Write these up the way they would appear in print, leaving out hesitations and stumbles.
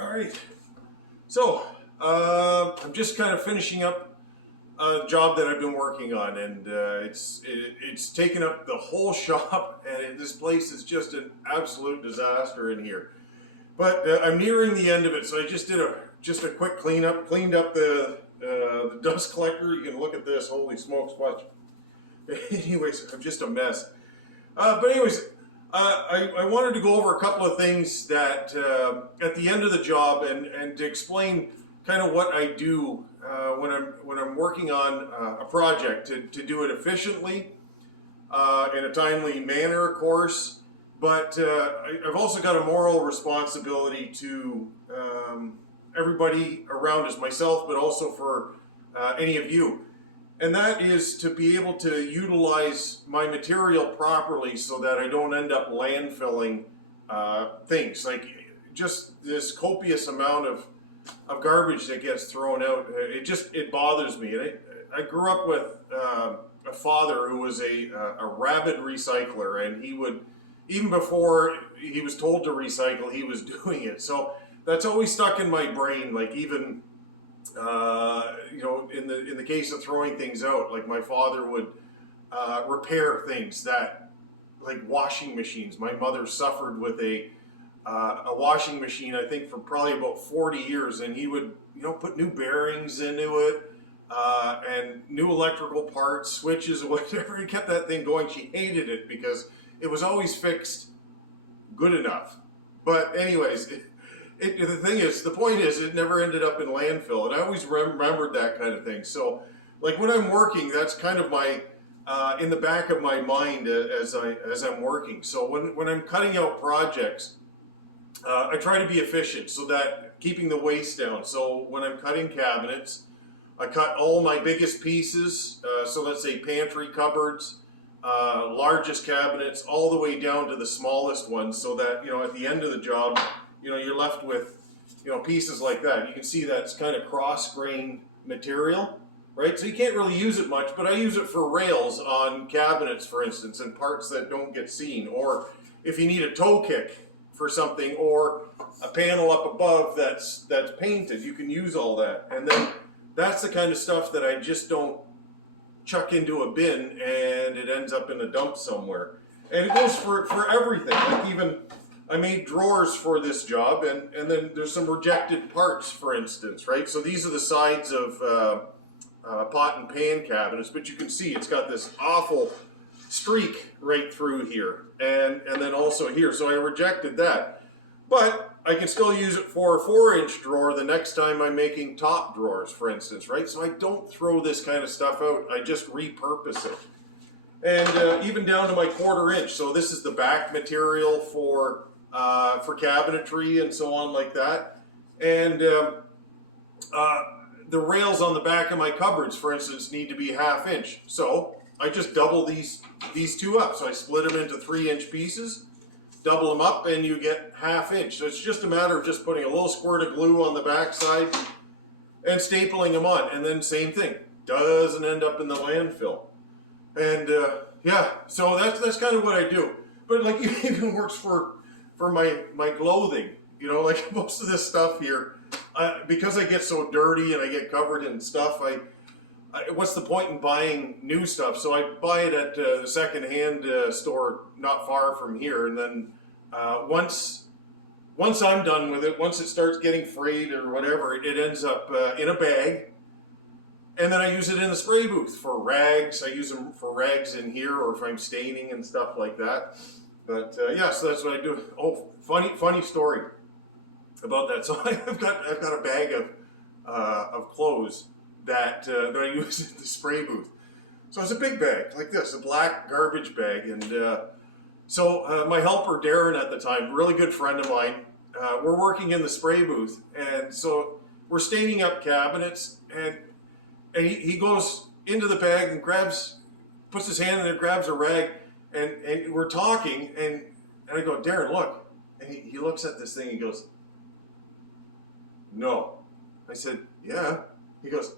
All right. So, I'm just kind of finishing up a job that I've been working on, and it's taken up the whole shop, and this place is just an absolute disaster in here. But I'm nearing the end of it, so I just did a quick cleanup, cleaned up the dust collector. You can look at this. Holy smokes, watch. Anyways, I'm just a mess. But anyways, I wanted to go over a couple of things that at the end of the job, and to explain kind of what I do when I'm working on a project to do it efficiently in a timely manner, of course. But I've also got a moral responsibility to everybody around us, myself, but also for any of you. And that is to be able to utilize my material properly so that I don't end up landfilling things. Like just this copious amount of garbage that gets thrown out, it bothers me. And I grew up with a father who was a rabid recycler, and he would, even before he was told to recycle, he was doing it. So that's always stuck in my brain, like even in the case of throwing things out, like my father would repair things that, like washing machines. My mother suffered with a washing machine, I think, for probably about 40 years, and he would, put new bearings into it and new electrical parts, switches, whatever. He kept that thing going. She hated it because it was always fixed good enough. But anyways, the point is, it never ended up in landfill, and I always remembered that kind of thing. So, like when I'm working, that's kind of my in the back of my mind as I'm working. So when I'm cutting out projects, I try to be efficient so that keeping the waste down. So when I'm cutting cabinets, I cut all my biggest pieces. So let's say pantry cupboards, largest cabinets, all the way down to the smallest ones, so that at the end of the job, you're left with, pieces like that. You can see that's kind of cross-grained material, right? So you can't really use it much, but I use it for rails on cabinets, for instance, and parts that don't get seen. Or if you need a toe kick for something, or a panel up above that's painted, you can use all that. And then that's the kind of stuff that I just don't chuck into a bin and it ends up in a dump somewhere. And it goes for everything. Like even I made drawers for this job, and then there's some rejected parts, for instance, right? So these are the sides of pot and pan cabinets, but you can see it's got this awful streak right through here, and then also here. So I rejected that, but I can still use it for a 4-inch drawer the next time I'm making top drawers, for instance, right? So I don't throw this kind of stuff out. I just repurpose it. And even down to my 1/4 inch. So this is the back material for cabinetry and so on like that. And the rails on the back of my cupboards, for instance, need to be 1/2 inch. So I just double these two up. So I split them into 3-inch pieces, double them up, and you get 1/2 inch. So it's just a matter of just putting a little squirt of glue on the back side and stapling them on. And then same thing, doesn't end up in the landfill. And so that's kind of what I do. But like it even works for my clothing, like most of this stuff here, because I get so dirty and I get covered in stuff, what's the point in buying new stuff? So I buy it at the secondhand store not far from here, and then once I'm done with it, once it starts getting frayed or whatever, it ends up in a bag. And then I use it in the spray booth for rags. I use them for rags in here, or if I'm staining and stuff like that. But so that's what I do. Oh, funny story about that. So I've got a bag of clothes that I use in the spray booth. So it's a big bag like this, a black garbage bag. And so my helper Darren at the time, really good friend of mine, we're working in the spray booth, and so we're staining up cabinets, and he goes into the bag and puts his hand in there, grabs a rag, and we're talking, and I go, Darren, look. And he looks at this thing, he goes, no. I said, yeah. He goes,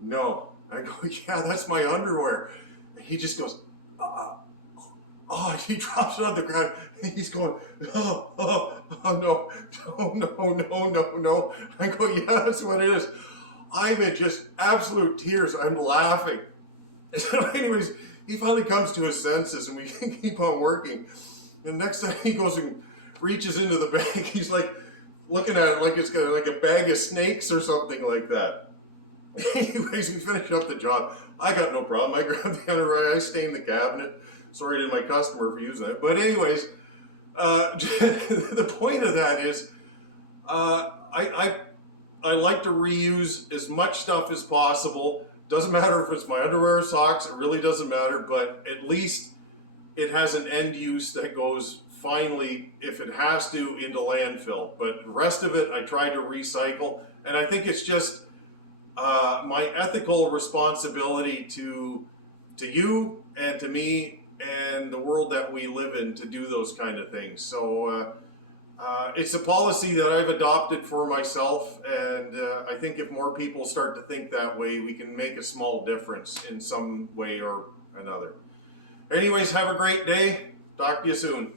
no. I go, yeah, that's my underwear. And he just goes, Oh, he drops it on the ground. And he's going, no, no, no, no, no, no. I go, yeah, that's what it is. I'm in just absolute tears. I'm laughing. So anyways, he finally comes to his senses and we can keep on working. And next time he goes and reaches into the bag, he's like looking at it like it's got like a bag of snakes or something like that. Anyways, we finish up the job. I got no problem. I grab the underwear, I stain the cabinet. Sorry to my customer for using it. But anyways, the point of that is I like to reuse as much stuff as possible. Doesn't matter if it's my underwear or socks, it really doesn't matter, but at least it has an end use that goes finally, if it has to, into landfill. But the rest of it I try to recycle, and I think it's just my ethical responsibility to you and to me and the world that we live in to do those kind of things. So it's a policy that I've adopted for myself, and I think if more people start to think that way, we can make a small difference in some way or another. Anyways, have a great day. Talk to you soon.